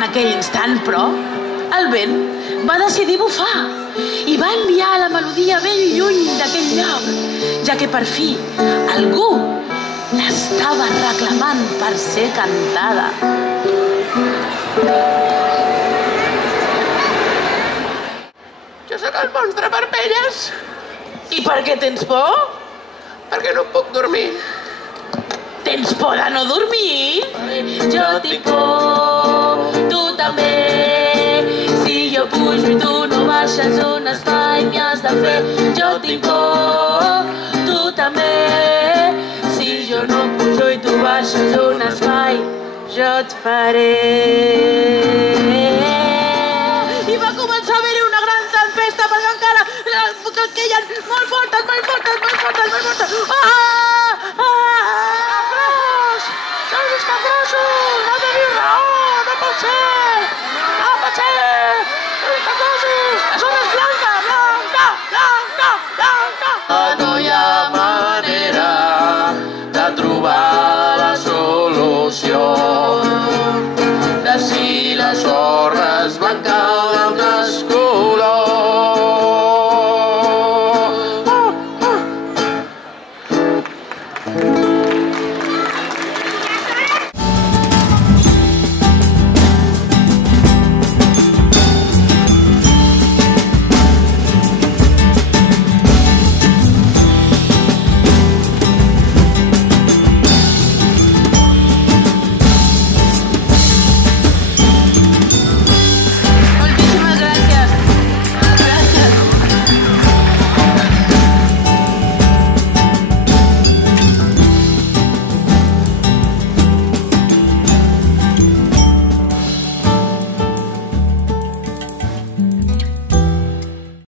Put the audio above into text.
En aquell instant, però, el vent va decidir bufar i va enviar la melodia ben lluny d'aquell lloc, ja que per fi algú l'estava reclamant per ser cantada. Jo sóc el monstre Parpelles. I per què tens por? Perquè no puc dormir. Tens por de no dormir? Jo tinc por, tu també. Si jo pujo i tu no baixes un espai m'hi has de fer. Jo tinc por, tu també. Si jo no pujo i tu baixes un espai, jo et faré. I va començar a haver-hi una gran tempesta perquè encara queien molt fortes. Sou els capgrossos! No teniu raó! No pot ser! No pot ser! Els capgrossos! La zona és blanca!